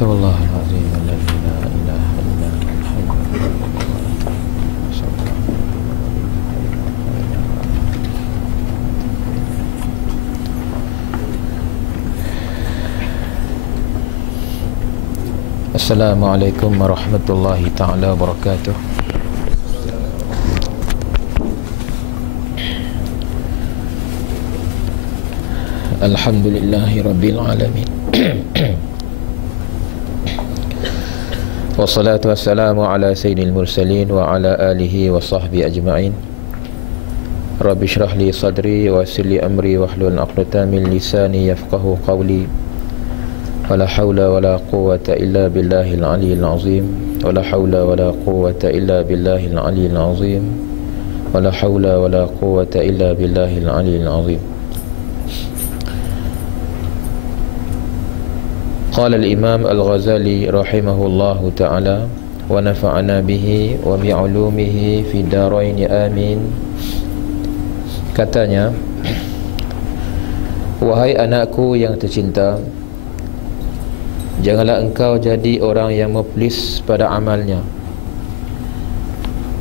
Astagfirullahaladzim, alladzi la ilaha illa huwal hayyul qayyum. Assalamualaikum warahmatullahi ta'ala wabarakatuh. Alhamdulillahi rabbil alamin. Wassalatu wassalamu ala sayyidil mursalin wa ala alihi wa sahbihi ajma'in. Rabbi syrah li sadri wa yassir li amri wahlul 'uqdatam min lisani yafqahu qawli. Wala hawla wala quwwata illa billahil aliyyil azim. Wala hawla wala quwwata illa billahil aliyyil azim. Wala hawla wala quwwata illa billahil aliyyil azim. Qala al-Imam Al-Ghazali rahimahullahu ta'ala wa nafa'ana bihi wa bi'ulumihi fi darain amin. Katanya, wahai anakku yang tercinta, janganlah engkau jadi orang yang muflis pada amalnya,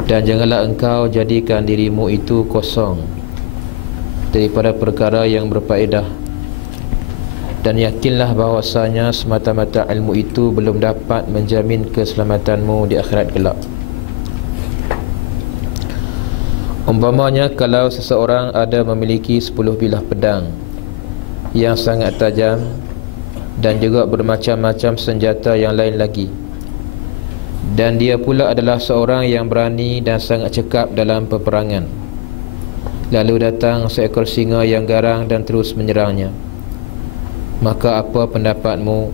dan janganlah engkau jadikan dirimu itu kosong daripada perkara yang berfaedah. Dan yakinlah bahawasanya semata-mata ilmu itu belum dapat menjamin keselamatanmu di akhirat kelak. Umpamanya, kalau seseorang ada memiliki 10 bilah pedang yang sangat tajam dan juga bermacam-macam senjata yang lain lagi, dan dia pula adalah seorang yang berani dan sangat cekap dalam peperangan, lalu datang seekor singa yang garang dan terus menyerangnya, maka apa pendapatmu?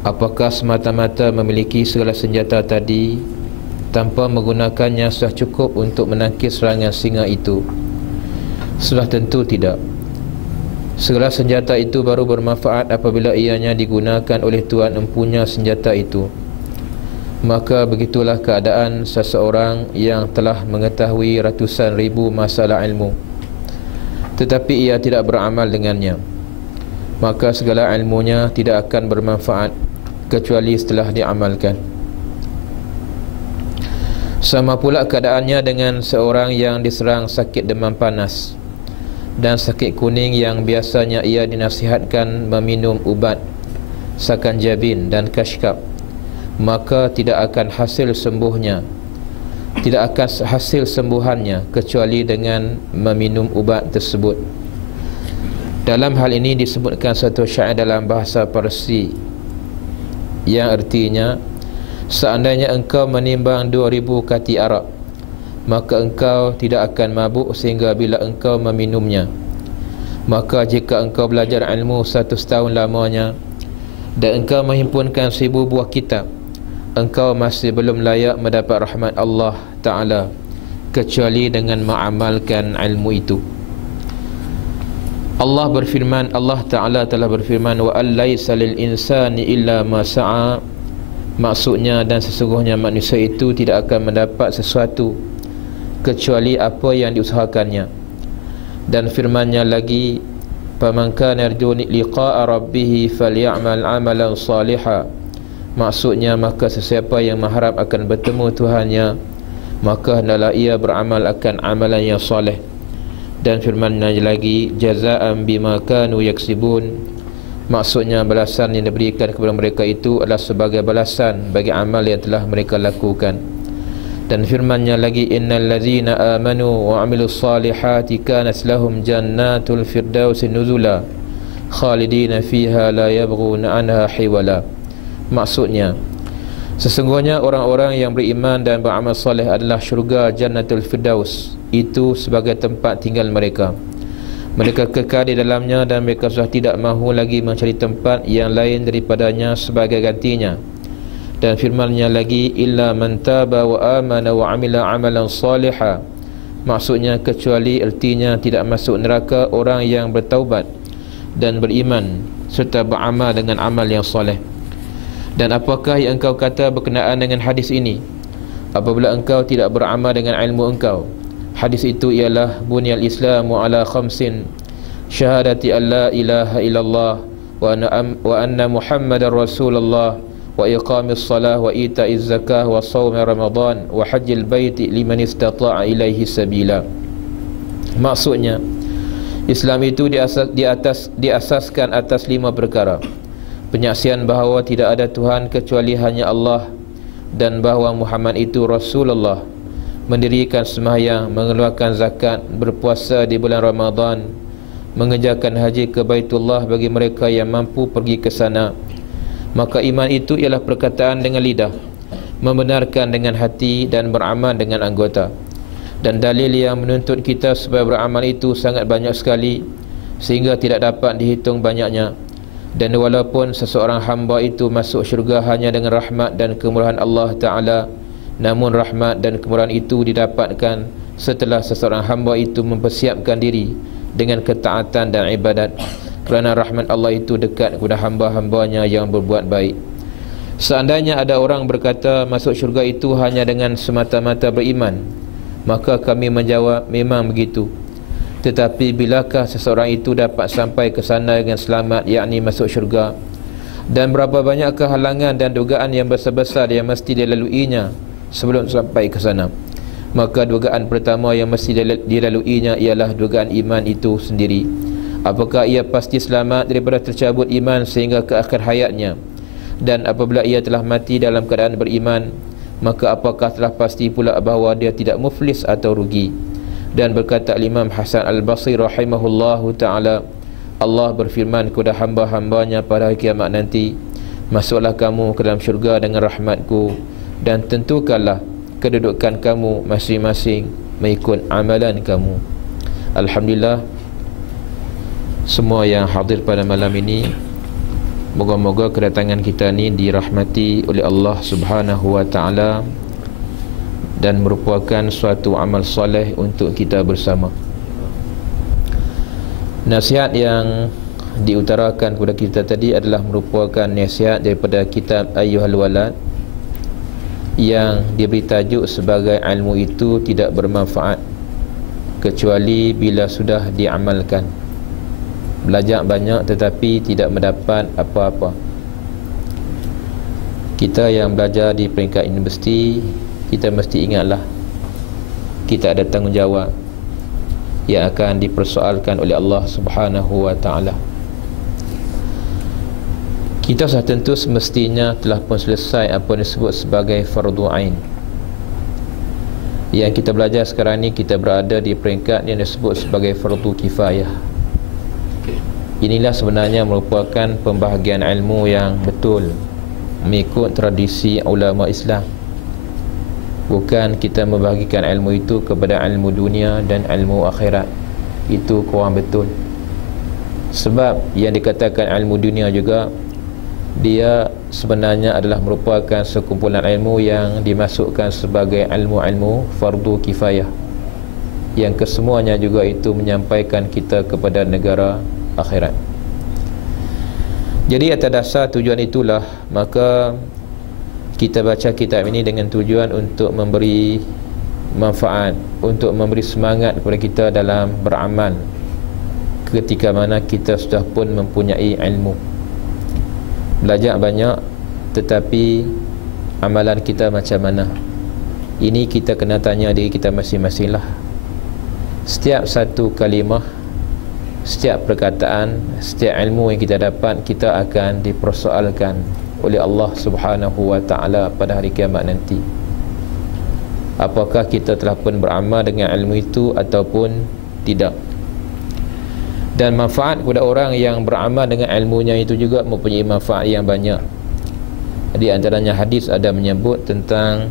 Apakah semata-mata memiliki segala senjata tadi tanpa menggunakannya sudah cukup untuk menangkis serangan singa itu? Sudah tentu tidak. Segala senjata itu baru bermanfaat apabila ianya digunakan oleh tuan empunya senjata itu. Maka begitulah keadaan seseorang yang telah mengetahui ratusan ribu masalah ilmu, tetapi ia tidak beramal dengannya, maka segala ilmunya tidak akan bermanfaat kecuali setelah diamalkan. Sama pula keadaannya dengan seorang yang diserang sakit demam panas dan sakit kuning, yang biasanya ia dinasihatkan meminum ubat sakanjabin dan kashkab, maka tidak akan hasil sembuhannya kecuali dengan meminum ubat tersebut. Dalam hal ini disebutkan satu syair dalam bahasa Parsi yang artinya, seandainya engkau menimbang 2000 kati arak, maka engkau tidak akan mabuk sehingga bila engkau meminumnya. Maka jika engkau belajar ilmu 100 tahun lamanya dan engkau menghimpunkan 1000 buah kitab, engkau masih belum layak mendapat rahmat Allah Ta'ala kecuali dengan mengamalkan ilmu itu. Allah Ta'ala telah berfirman, wa allaysa lil insani illa ma sa'a. Maksudnya, dan sesungguhnya manusia itu tidak akan mendapat sesuatu kecuali apa yang diusahakannya. Dan firman-Nya lagi, faman kana yarju liqa'a rabbih falyamal 'amalan salihan. Maksudnya, maka sesiapa yang mengharap akan bertemu Tuhannya, maka hendaklah ia beramal akan amalan yang soleh. Dan firman-Nya lagi, jazaa'an bima kanu yaksibun. Maksudnya, balasan yang diberikan kepada mereka itu adalah sebagai balasan bagi amal yang telah mereka lakukan. Dan firman-Nya lagi, innal ladzina amanu wa 'amilus salihati kanat lahum jannatul firdausi nuzula khalidina fiha la yabghuna anha hiwala. Maksudnya, sesungguhnya orang-orang yang beriman dan beramal soleh adalah syurga Jannatul Firdaus itu sebagai tempat tinggal mereka. Mereka kekal di dalamnya dan mereka sudah tidak mahu lagi mencari tempat yang lain daripadanya sebagai gantinya. Dan firman-Nya lagi, illa man taba wa amana wa amila amalan salihan. Maksudnya, kecuali artinya tidak masuk neraka orang yang bertaubat dan beriman serta beramal dengan amal yang soleh. Dan apakah yang engkau kata berkenaan dengan hadis ini apabila engkau tidak beramal dengan ilmu engkau? Hadis itu ialah, bunyal islamu ala khamsin, syahadati an la ilaha illallah wa anna muhammadar rasulullah wa iqamis salah wa ita'iz zakah wa shaum ramadan wa hajjil baiti liman istata'a ilaihi sabila. Maksudnya Islam itu diasaskan atas 5 perkara. Penyaksian bahawa tidak ada Tuhan kecuali hanya Allah, dan bahawa Muhammad itu Rasulullah, mendirikan sembahyang, mengeluarkan zakat, berpuasa di bulan Ramadan, mengerjakan haji ke Baitullah bagi mereka yang mampu pergi ke sana. Maka iman itu ialah perkataan dengan lidah, membenarkan dengan hati, dan beramal dengan anggota. Dan dalil yang menuntut kita supaya beramal itu sangat banyak sekali, sehingga tidak dapat dihitung banyaknya. Dan walaupun seseorang hamba itu masuk syurga hanya dengan rahmat dan kemurahan Allah Ta'ala, namun rahmat dan kemurahan itu didapatkan setelah seseorang hamba itu mempersiapkan diri dengan ketaatan dan ibadat, kerana rahmat Allah itu dekat kepada hamba-hambanya yang berbuat baik. Seandainya ada orang berkata masuk syurga itu hanya dengan semata-mata beriman, maka kami menjawab, memang begitu. Tetapi bilakah seseorang itu dapat sampai ke sana dengan selamat, yakni masuk syurga? Dan berapa banyakkah halangan dan dugaan yang besar-besar yang mesti dilaluinya sebelum sampai ke sana? Maka dugaan pertama yang mesti dilaluinya ialah dugaan iman itu sendiri. Apakah ia pasti selamat daripada tercabut iman sehingga ke akhir hayatnya? Dan apabila ia telah mati dalam keadaan beriman, maka apakah telah pasti pula bahawa dia tidak muflis atau rugi? Dan berkata Imam Hasan Al-Basri rahimahullahu ta'ala, Allah berfirman kepada hamba-hambanya pada hari kiamat nanti, masuklah kamu ke dalam syurga dengan rahmatku, dan tentukanlah kedudukan kamu masing-masing mengikut amalan kamu. Alhamdulillah, semua yang hadir pada malam ini, moga-moga kedatangan kita ni dirahmati oleh Allah Subhanahu wa ta'ala dan merupakan suatu amal soleh untuk kita bersama. Nasihat yang diutarakan kepada kita tadi adalah merupakan nasihat daripada kitab Ayyuhal Walad, yang diberi tajuk sebagai ilmu itu tidak bermanfaat kecuali bila sudah diamalkan. Belajar banyak tetapi tidak mendapat apa-apa. Kita yang belajar di peringkat universiti, kita mesti ingatlah kita ada tanggungjawab yang akan dipersoalkan oleh Allah Subhanahu wa ta'ala. Kita sudah tentu semestinya telah pun selesai apa yang disebut sebagai fardu ain. Yang kita belajar sekarang ni, kita berada di peringkat yang disebut sebagai fardu kifayah. Inilah sebenarnya merupakan pembahagian ilmu yang betul mengikut tradisi ulama Islam. Bukan kita membahagikan ilmu itu kepada ilmu dunia dan ilmu akhirat. Itu kurang betul. Sebab yang dikatakan ilmu dunia juga, dia sebenarnya adalah merupakan sekumpulan ilmu yang dimasukkan sebagai ilmu-ilmu fardu kifayah, yang kesemuanya juga itu menyampaikan kita kepada negara akhirat. Jadi atas dasar tujuan itulah, maka kita baca kitab ini dengan tujuan untuk memberi manfaat, untuk memberi semangat kepada kita dalam beramal ketika mana kita sudah pun mempunyai ilmu. Belajar banyak tetapi amalan kita macam mana? Ini kita kena tanya diri kita masing-masing lah. Setiap satu kalimah, setiap perkataan, setiap ilmu yang kita dapat, kita akan dipersoalkan oleh Allah Subhanahu wa ta'ala pada hari kiamat nanti. Apakah kita telah pun beramal dengan ilmu itu ataupun tidak? Dan manfaat kepada orang yang beramal dengan ilmunya itu juga mempunyai manfaat yang banyak. Di antaranya hadis ada menyebut tentang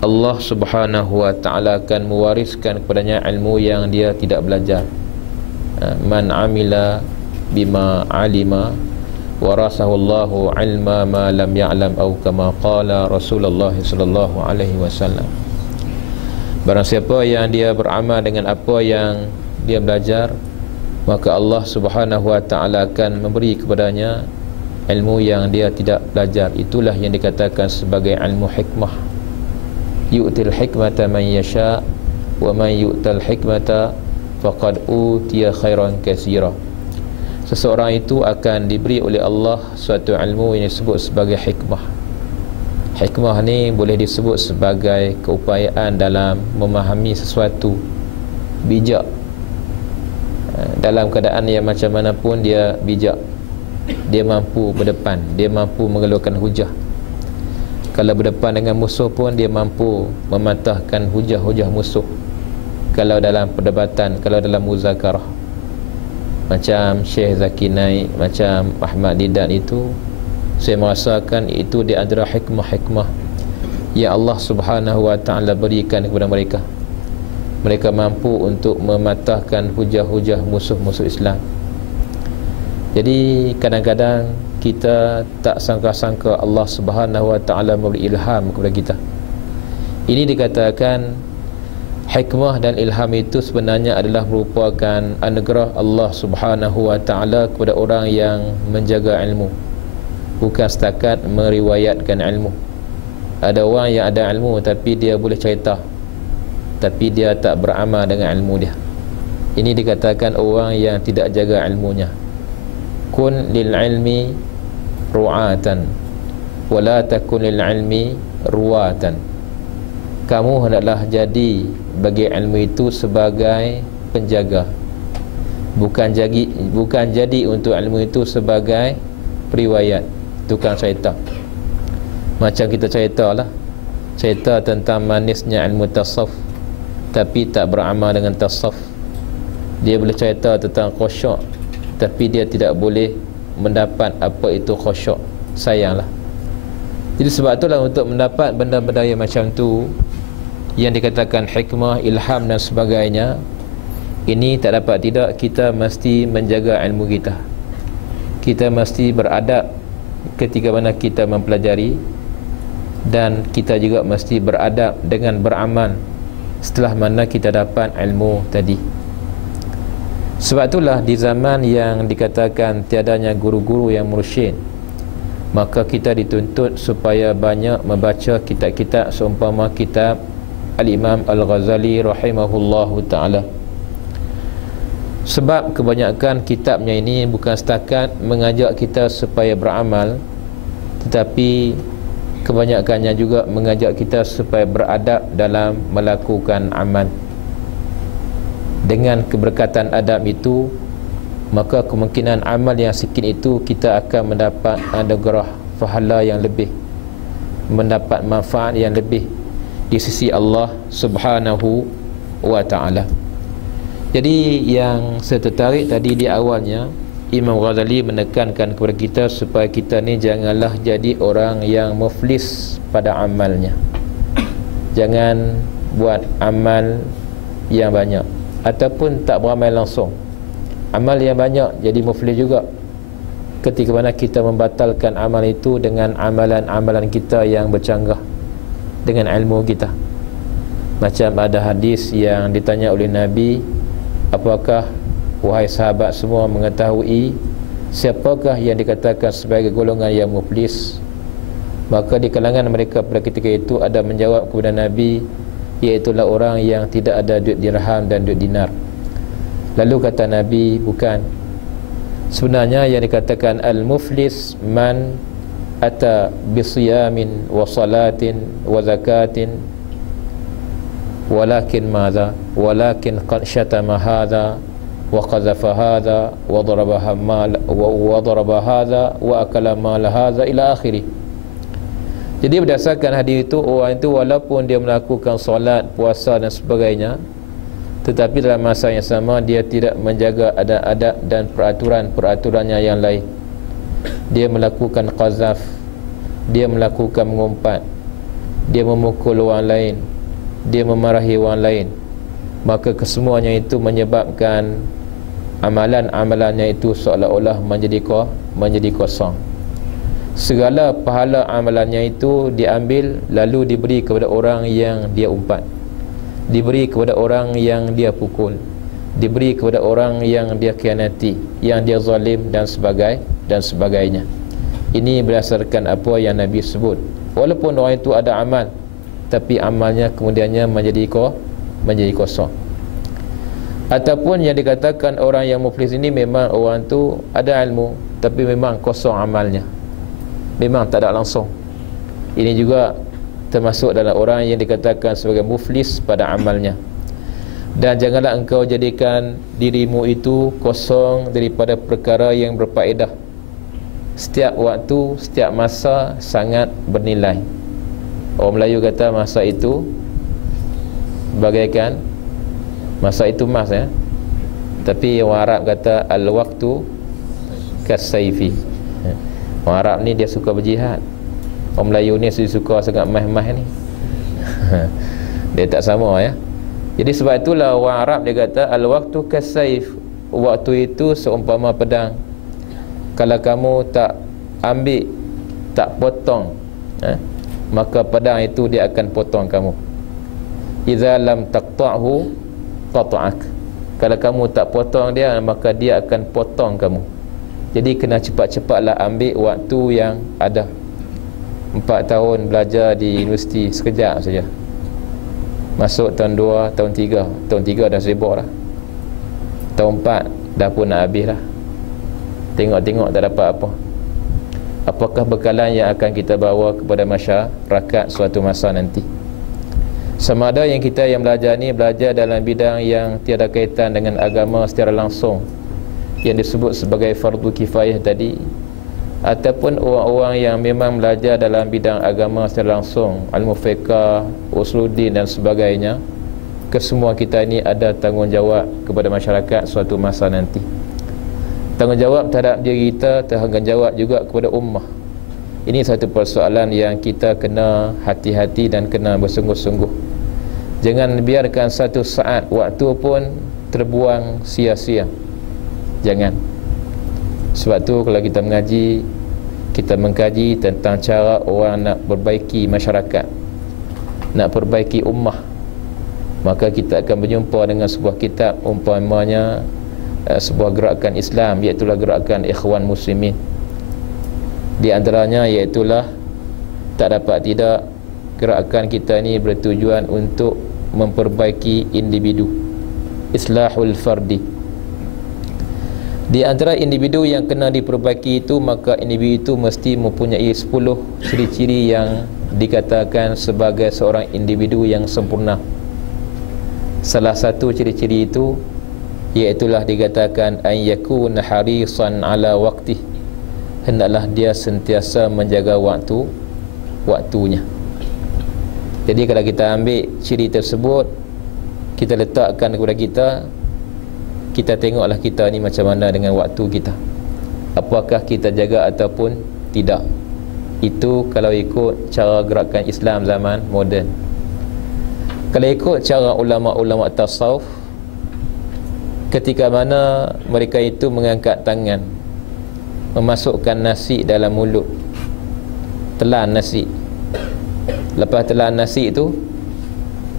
Allah Subhanahu wa ta'ala akan mewariskan kepadanya ilmu yang dia tidak belajar. Man amila bima alima warasahullahu ilma ma lam ya'lam, atau kama qala Rasulullah sallallahu alaihi wasallam. Barang siapa yang dia beramal dengan apa yang dia belajar, maka Allah Subhanahu wa ta'ala akan memberi kepadanya ilmu yang dia tidak belajar. Itulah yang dikatakan sebagai ilmu hikmah. Yu'til hikmata man yasha wa man yu'tal hikmata faqad utiya khairan katsira. Seseorang itu akan diberi oleh Allah suatu ilmu yang disebut sebagai hikmah. Hikmah ni boleh disebut sebagai keupayaan dalam memahami sesuatu, bijak dalam keadaan yang macam mana pun dia bijak, dia mampu berdepan, dia mampu mengeluarkan hujah. Kalau berdepan dengan musuh pun dia mampu mematahkan hujah-hujah musuh. Kalau dalam perdebatan, kalau dalam muzakarah, macam Syekh Zaki Naik, macam Ahmad Didat itu, saya merasakan itu di antara hikmah-hikmah yang Allah Subhanahu wa ta'ala berikan kepada mereka. Mereka mampu untuk mematahkan hujah-hujah musuh-musuh Islam. Jadi kadang-kadang kita tak sangka-sangka Allah Subhanahu wa ta'ala memberi ilham kepada kita. Ini dikatakan hikmah dan ilham itu sebenarnya adalah merupakan anugerah Allah Subhanahu wa ta'ala kepada orang yang menjaga ilmu, bukan setakat meriwayatkan ilmu. Ada orang yang ada ilmu tapi dia boleh cerita, tapi dia tak beramal dengan ilmu dia. Ini dikatakan orang yang tidak jaga ilmunya. Kun lil ilmi ru'atan wa la takun lil ilmi ruwatan. Kamu hendaklah jadi bagi ilmu itu sebagai penjaga, bukan jadi untuk ilmu itu sebagai periwayat, tukang cerita. Macam kita ceritalah, cerita tentang manisnya ilmu tasawuf tapi tak beramal dengan tasawuf. Dia boleh cerita tentang khusyuk tapi dia tidak boleh mendapat apa itu khusyuk. Sayanglah. Jadi sebab itulah untuk mendapat benda-benda yang macam tu, yang dikatakan hikmah, ilham dan sebagainya, ini tak dapat tidak kita mesti menjaga ilmu kita. Kita mesti beradab ketika mana kita mempelajari, dan kita juga mesti beradab dengan beramal setelah mana kita dapat ilmu tadi. Sebab itulah di zaman yang dikatakan tiadanya guru-guru yang mursyid, maka kita dituntut supaya banyak membaca kitab-kitab seumpama kitab Al-Imam Al-Ghazali rahimahullahu ta'ala. Sebab kebanyakan kitabnya ini bukan setakat mengajak kita supaya beramal, tetapi kebanyakannya juga mengajak kita supaya beradab dalam melakukan amal. Dengan keberkatan adab itu, maka kemungkinan amal yang sikit itu kita akan mendapat anugerah pahala yang lebih, mendapat manfaat yang lebih di sisi Allah Subhanahu wa ta'ala. Jadi yang saya tertarik tadi di awalnya, Imam Ghazali menekankan kepada kita supaya kita ni janganlah jadi orang yang muflis pada amalnya. Jangan buat amal yang banyak ataupun tak beramal langsung. Amal yang banyak jadi muflis juga ketika mana kita membatalkan amal itu dengan amalan-amalan kita yang bercanggah dengan ilmu kita. Macam ada hadis yang ditanya oleh Nabi, apakah wahai sahabat semua mengetahui siapakah yang dikatakan sebagai golongan yang muflis? Maka di kalangan mereka pada ketika itu ada menjawab kepada Nabi, iaitulah orang yang tidak ada duit dirham dan duit dinar. Lalu kata Nabi, bukan. Sebenarnya yang dikatakan al-muflis man ata bisiyamin wa salatin wa zakatin, walakin madha, walakin qad syatama hadha wa qazafa hadha wa daraba hadha wa akala mal hadha ila akhirih. Jadi berdasarkan hadis itu, orang itu walaupun dia melakukan solat, puasa dan sebagainya, tetapi dalam masa yang sama dia tidak menjaga adab-adab dan peraturan-peraturannya yang lain. Dia melakukan qazaf, dia melakukan mengumpat, dia memukul orang lain, dia memarahi orang lain, maka kesemuanya itu menyebabkan amalan-amalannya itu seolah-olah menjadi kosong. Segala pahala amalannya itu diambil lalu diberi kepada orang yang dia umpat, diberi kepada orang yang dia pukul, diberi kepada orang yang dia khianati, yang dia zalim dan sebagainya. Ini berdasarkan apa yang Nabi sebut. Walaupun orang itu ada amal, tapi amalnya kemudiannya menjadi kosong. Ataupun yang dikatakan orang yang muflis ini memang orang tu ada ilmu tapi memang kosong amalnya, memang tak ada langsung. Ini juga termasuk dalam orang yang dikatakan sebagai muflis pada amalnya. Dan janganlah engkau jadikan dirimu itu kosong daripada perkara yang berfaedah. Setiap waktu, setiap masa sangat bernilai. Orang Melayu kata masa itu bagaikan masa itu emas, ya. Tapi orang Arab kata al-waqtu kasayfi. Orang Arab ni dia suka berjihad. Orang Melayu ni suka sangat mah-mah ni. Dia tak sama, ya. Jadi sebab itulah orang Arab dia kata al-waqtu kasayf. Waktu itu seumpama pedang. Kalau kamu tak ambil, tak potong, maka pedang itu dia akan potong kamu. Idza lam taqta'hu qata'ak. Kalau kamu tak potong dia, maka dia akan potong kamu. Jadi kena cepat-cepatlah ambil waktu yang ada. 4 tahun belajar di universiti sekejap saja. Masuk tahun 2, tahun 3. Tahun 3 dah sibuk dah. Tahun 4 dah pun nak habis dah. Tengok-tengok tak dapat apa. Apakah bekalan yang akan kita bawa kepada masyarakat suatu masa nanti? Sama ada yang kita yang belajar ni belajar dalam bidang yang tiada kaitan dengan agama secara langsung, yang disebut sebagai fardu kifayah tadi, ataupun orang-orang yang memang belajar dalam bidang agama secara langsung, ilmu fiqh, usuluddin dan sebagainya, kesemua kita ini ada tanggungjawab kepada masyarakat suatu masa nanti. Tanggungjawab terhadap diri kita, tanggungjawab juga kepada ummah. Ini satu persoalan yang kita kena hati-hati dan kena bersungguh-sungguh. Jangan biarkan satu saat waktu pun terbuang sia-sia. Jangan. Sebab tu kalau kita mengaji, kita mengkaji tentang cara orang nak perbaiki masyarakat, nak perbaiki ummah, maka kita akan berjumpa dengan sebuah kitab umpamanya sebuah gerakan Islam, iaitulah gerakan Ikhwan Muslimin. Di antaranya iaitulah tak dapat tidak gerakan kita ni bertujuan untuk memperbaiki individu, islahul fardi. Di antara individu yang kena diperbaiki itu, maka individu itu mesti mempunyai 10 ciri-ciri yang dikatakan sebagai seorang individu yang sempurna. Salah satu ciri-ciri itu iaitulah dikatakan an yakuna harisan ala waqtih. Hendaklah dia sentiasa menjaga waktunya. Jadi kalau kita ambil ciri tersebut, kita letakkan kepada kita tengoklah kita ni macam mana dengan waktu kita. Apakah kita jaga ataupun tidak. Itu kalau ikut cara gerakan Islam zaman moden. Kalau ikut cara ulama-ulama tasawuf, ketika mana mereka itu mengangkat tangan, memasukkan nasi dalam mulut, telan nasi. Lepas telan nasi itu,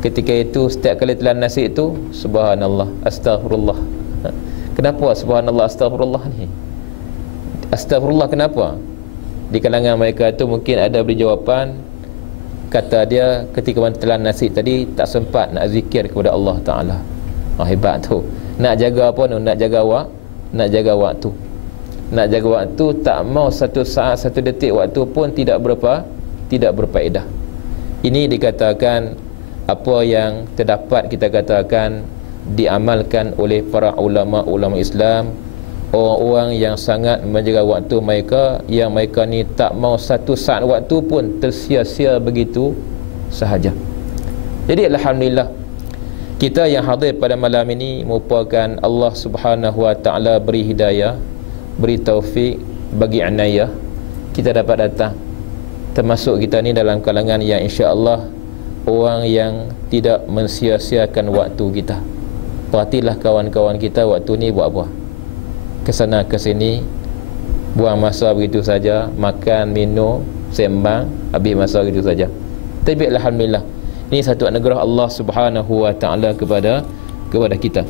ketika itu setiap kali telan nasi itu subhanallah, astaghfirullah. Kenapa subhanallah, astaghfirullah ni? Astaghfirullah kenapa? Di kalangan mereka itu mungkin ada beri jawapan, kata dia ketika mana telan nasi tadi tak sempat nak zikir kepada Allah Ta'ala. Hebat tu. Nak jaga apa tu? Nak jaga waktu. Nak jaga waktu, tak mau satu saat, satu detik waktu pun tidak berfaedah. Ini dikatakan apa yang terdapat, kita katakan diamalkan oleh para ulama-ulama Islam, orang-orang yang sangat menjaga waktu mereka, yang mereka ni tak mau satu saat waktu pun tersia-sia begitu sahaja. Jadi alhamdulillah, kita yang hadir pada malam ini merupakan Allah Subhanahu Wa Ta'ala beri hidayah, beri taufik, bagi inayah, kita dapat datang. Termasuk kita ni dalam kalangan yang insya-Allah orang yang tidak mensia-siakan waktu kita. Perhatilah kawan-kawan kita waktu ni buat apa? Kesana ke sini, buang masa begitu saja, makan, minum, sembang, habis masa begitu saja. Tapi alhamdulillah, ini satu anugerah Allah Subhanahu Wa Ta'ala kepada kita.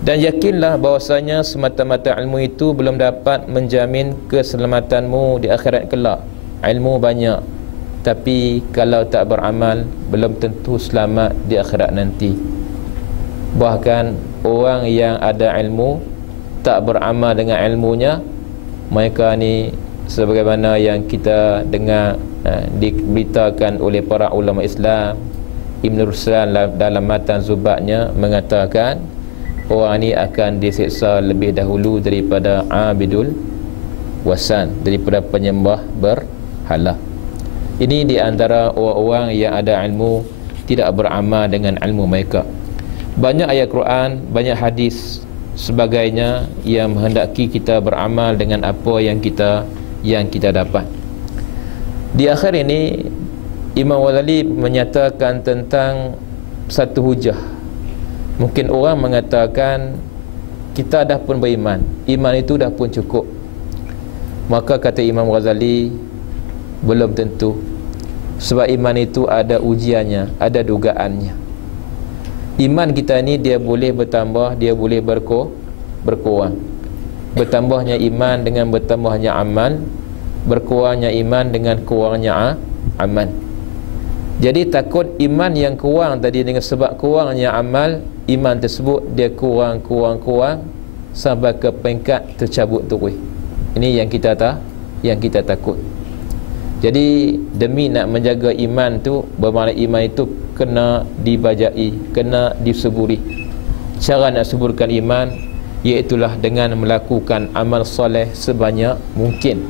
Dan yakinlah bahwasanya semata-mata ilmu itu belum dapat menjamin keselamatanmu di akhirat kelak. Ilmu banyak, tapi kalau tak beramal belum tentu selamat di akhirat nanti. Bahkan orang yang ada ilmu tak beramal dengan ilmunya, mereka ni sebagaimana yang kita dengar diberitakan oleh para ulama Islam. Ibn Ruslan dalam matan Zubatnya mengatakan orang ni akan disiksa lebih dahulu daripada abidul wasan, daripada penyembah berhala. Ini di antara orang-orang yang ada ilmu tidak beramal dengan ilmu mereka. Banyak ayat Quran, banyak hadis sebagainya yang menghendaki kita beramal dengan apa yang kita dapat. Di akhir ini Imam Ghazali menyatakan tentang satu hujah. Mungkin orang mengatakan kita dah pun beriman, iman itu dah pun cukup. Maka kata Imam Ghazali, belum tentu. Sebab iman itu ada ujiannya, ada dugaannya. Iman kita ni dia boleh bertambah, dia boleh berkurang. Bertambahnya iman dengan bertambahnya amal, berkurangnya iman dengan kurangnya amal. Jadi takut iman yang kurang tadi dengan sebab kurangnya amal, iman tersebut dia kurang sampai ke peringkat tercabut terus. Ini yang kita takut. Jadi demi nak menjaga iman tu, bermakna iman itu kena dibajai, kena diseburi. Cara nak seburkan iman iaitulah dengan melakukan amal soleh sebanyak mungkin.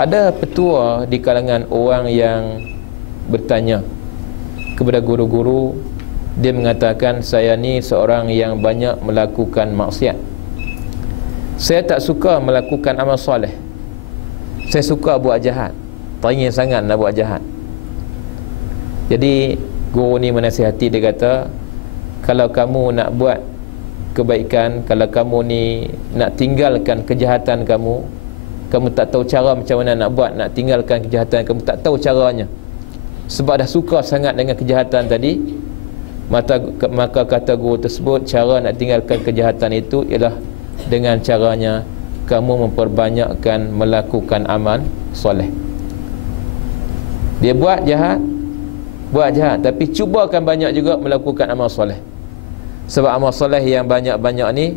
Ada petua di kalangan orang yang bertanya kepada guru-guru, dia mengatakan, saya ni seorang yang banyak melakukan maksiat. Saya tak suka melakukan amal soleh. Saya suka buat jahat. Teringin sangat nak buat jahat. Jadi guru ni menasihati, dia kata, kalau kamu nak buat kebaikan, kalau kamu ni nak tinggalkan kejahatan kamu tak tahu cara macam mana nak buat, nak tinggalkan kejahatan kamu tak tahu caranya, sebab dah suka sangat dengan kejahatan tadi, maka kata guru tersebut, cara nak tinggalkan kejahatan itu ialah dengan caranya kamu memperbanyakkan melakukan amal soleh. Dia buat jahat, tapi cubakan banyak juga melakukan amal soleh. Sebab amal soleh yang banyak-banyak ni,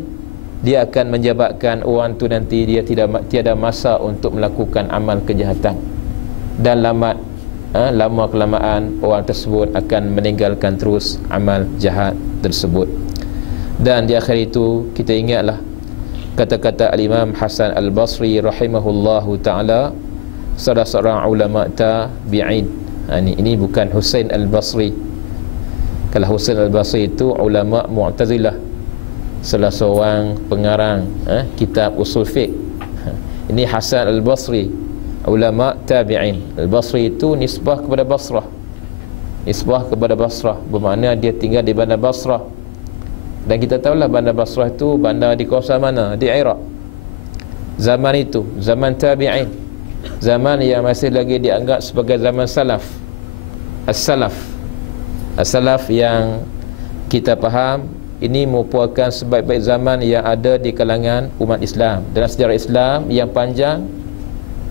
dia akan menyebabkan orang tu nanti dia tiada masa untuk melakukan amal kejahatan. Dan lama kelamaan orang tersebut akan meninggalkan terus amal jahat tersebut. Dan di akhir itu kita ingatlah kata-kata Al-Imam Hasan Al-Basri rahimahullahu ta'ala, salah seorang ulama tabi'in. Ini bukan Husain Al-Basri. Kalau Husain Al-Basri itu ulama Mu'tazilah, salah seorang pengarang kitab usul fiqh. Ini Hasan Al-Basri, ulama tabi'in. Al-Basri itu nisbah kepada Basrah. Nisbah kepada Basrah bermakna dia tinggal di bandar Basrah. Dan kita tahulah bandar Basrah itu bandar di kawasan mana? Di Iraq. Zaman itu, zaman tabi'in, zaman yang masih lagi dianggap sebagai zaman salaf. As-salaf yang kita faham ini merupakan sebaik-baik zaman yang ada di kalangan umat Islam. Dalam sejarah Islam yang panjang,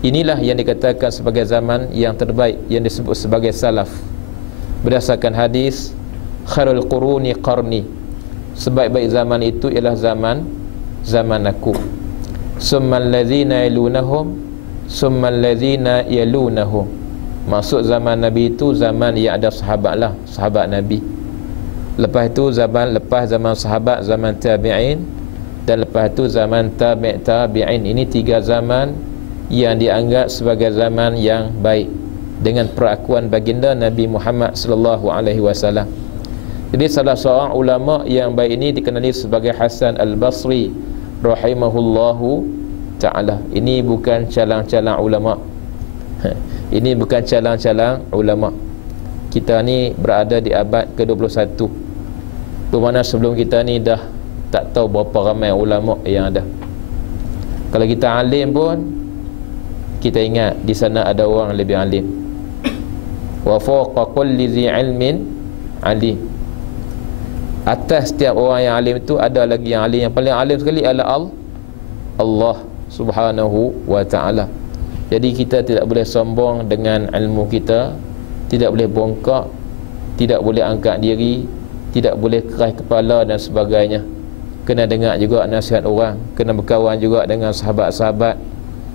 inilah yang dikatakan sebagai zaman yang terbaik, yang disebut sebagai salaf. Berdasarkan hadis, khairul quruni qarni, sebaik-baik zaman itu ialah zaman aku. Summal ladzina yalunahum, summal ladzina yalunahum. Maksud zaman Nabi itu zaman yang ada sahabatlah, sahabat Nabi. Lepas itu lepas zaman sahabat, zaman tabi'in, dan lepas itu zaman tabi'in. Ini tiga zaman yang dianggap sebagai zaman yang baik dengan perakuan baginda Nabi Muhammad sallallahu alaihi wasallam. Jadi salah seorang ulama yang baik ini dikenali sebagai Hasan Al-Basri rahimahullahu ta'ala. Ini bukan calang-calang ulama. Ini bukan calang-calang ulama. Kita ni berada di abad ke-21, bermakna sebelum kita ni dah tak tahu berapa ramai ulama yang ada. Kalau kita alim pun, kita ingat di sana ada orang lebih alim. Wa fawqa kulli dhi ilmin alim. Atas setiap orang yang alim itu ada lagi yang alim. Yang paling alim sekali adalah Allah subhanahu wa ta'ala. Jadi kita tidak boleh sombong dengan ilmu kita, tidak boleh bongkak, tidak boleh angkat diri, tidak boleh keras kepala dan sebagainya. Kena dengar juga nasihat orang, kena berkawan juga dengan sahabat-sahabat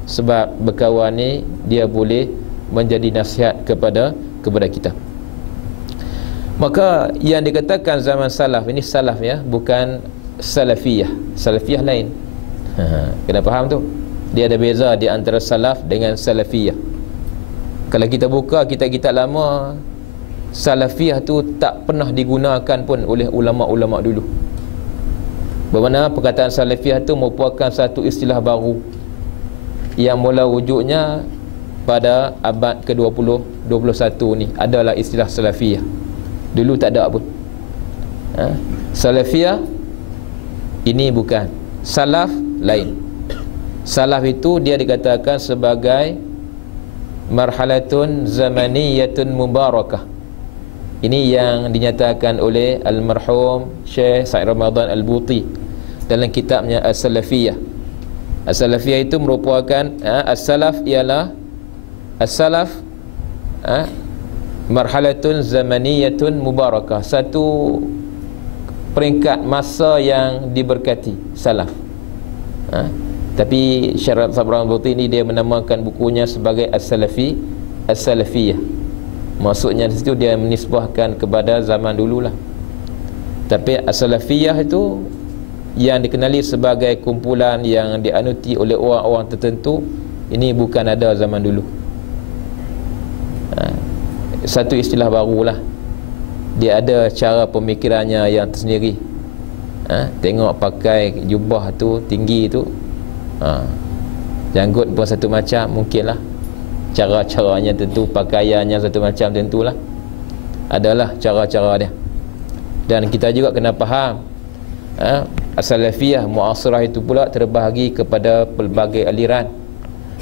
sebab berkawan ni dia boleh menjadi nasihat kepada kita. Maka yang dikatakan zaman salaf ini salaf ya, bukan salafiyah. Salafiyah lain. Kena faham tu. Dia ada beza di antara salaf dengan salafiyah. Kalau kita buka kitab-kitab lama, salafiyah tu tak pernah digunakan pun oleh ulama-ulama dulu. Bermakna perkataan salafiyah tu merupakan satu istilah baru yang mula wujudnya pada abad ke-20, 21 ni adalah istilah salafiyah. Dulu tak ada pun. Salafiyah ini bukan. Salaf lain. Salaf itu dia dikatakan sebagai marhalatun zamaniyatun mubarakah. Ini yang dinyatakan oleh almarhum Syekh Said Ramadan Al-Buti dalam kitabnya As-Salafiyah. As-Salafiyah itu merupakan as-salaf ialah as-salaf marhalatun zamaniyatun mubarakah, satu peringkat masa yang diberkati, salaf. Tapi Syekh Said Ramadan Al-Buti ini dia menamakan bukunya sebagai As-Salafiyah. Maksudnya di situ dia menisbahkan kepada zaman dululah. Tapi As-Salafiyah itu yang dikenali sebagai kumpulan yang dianuti oleh orang-orang tertentu, ini bukan ada zaman dulu. Satu istilah barulah. Dia ada cara pemikirannya yang tersendiri. Tengok pakai jubah tu tinggi tu, janggut pun satu macam, mungkinlah cara-caranya tentu, pakaiannya satu macam tentulah. Adalah cara-cara dia. Dan kita juga kena faham As-Salafiyah Mu'asirah itu pula terbahagi kepada pelbagai aliran.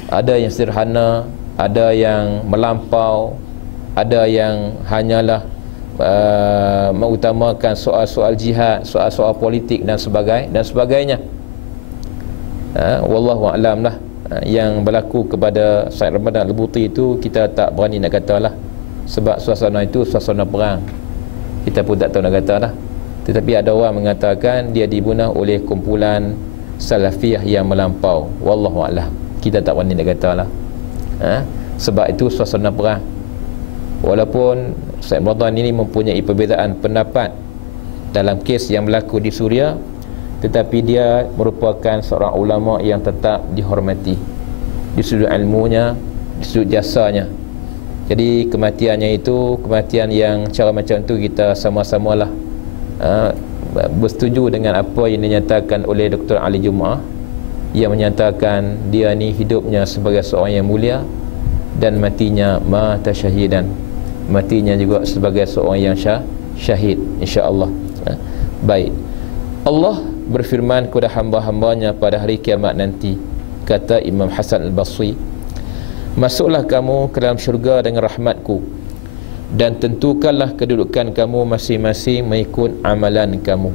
Ada yang sederhana, ada yang melampau, ada yang hanyalah mengutamakan soal-soal jihad, soal-soal politik dan sebagainya. Wallahu a'lam lah. Yang berlaku kepada Said Ramadan Al-Buti itu kita tak berani nak katalah, sebab suasana itu suasana perang. Kita pun tak tahu nak kata lah. Tetapi ada orang mengatakan dia dibunuh oleh kumpulan salafiyah yang melampau. Wallahu a'lam. Kita tak berani nak katalah. Sebab itu suasana perang. Walaupun Said Ramadan ini mempunyai perbezaan pendapat dalam kes yang berlaku di Suria, tetapi dia merupakan seorang ulama yang tetap dihormati di sudut ilmunya, di sudut jasanya. Jadi kematiannya itu kematian yang cara macam tu kita sama-samalah bersetuju dengan apa yang dinyatakan oleh Dr. Ali Jumaah, yang menyatakan dia ni hidupnya sebagai seorang yang mulia dan matinya mata syahidan, matinya juga sebagai seorang yang syahid, insya-Allah. Baik. Allah berfirman kepada hamba-hambanya pada hari kiamat nanti, kata Imam Hasan Al-Basri, masuklah kamu ke dalam syurga dengan rahmatku, dan tentukanlah kedudukan kamu masing-masing mengikut amalan kamu.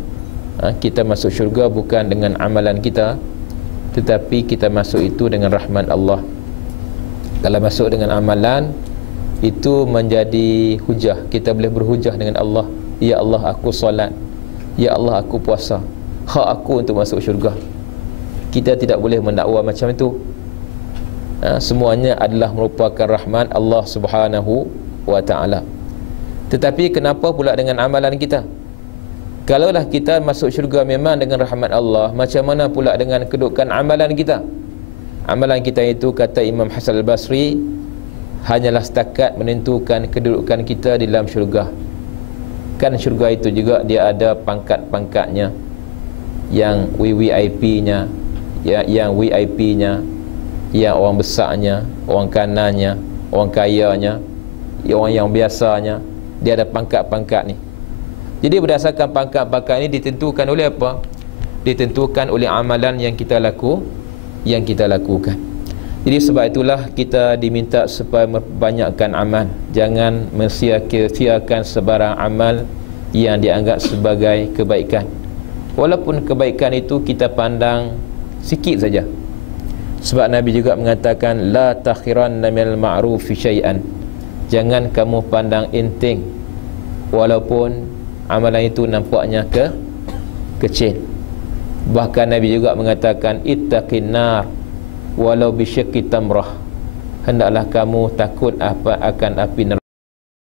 Kita masuk syurga bukan dengan amalan kita, tetapi kita masuk itu dengan rahmat Allah. Kalau masuk dengan amalan, itu menjadi hujah. Kita boleh berhujah dengan Allah. Ya Allah, aku solat. Ya Allah, aku puasa. Hak aku untuk masuk syurga. Kita tidak boleh mendakwa macam itu. Semuanya adalah merupakan rahmat Allah Subhanahu wa ta'ala. Tetapi kenapa pula dengan amalan kita? Kalaulah kita masuk syurga memang dengan rahmat Allah, macam mana pula dengan kedudukan amalan kita? Amalan kita itu, kata Imam Hasan Al-Basri, hanyalah setakat menentukan kedudukan kita di dalam syurga. Kan syurga itu juga dia ada pangkat-pangkatnya, yang VVIP-nya, yang VIP-nya, yang orang besarnya, orang kanannya, orang kayanya, orang yang biasanya. Dia ada pangkat-pangkat ni. Jadi berdasarkan pangkat-pangkat ini ditentukan oleh apa? Ditentukan oleh amalan yang kita lakukan. Jadi sebab itulah kita diminta supaya memperbanyakkan amal. Jangan mensia-siakan sebarang amal yang dianggap sebagai kebaikan. Walaupun kebaikan itu kita pandang sikit saja. Sebab Nabi juga mengatakan, la takhiranna minal ma'rufi syai'an. Jangan kamu pandang enteng walaupun amalan itu nampaknya kecil. Bahkan Nabi juga mengatakan, ittaqin nar, walau bisyaqi tamrah, hendaklah kamu takut apa akan api neraka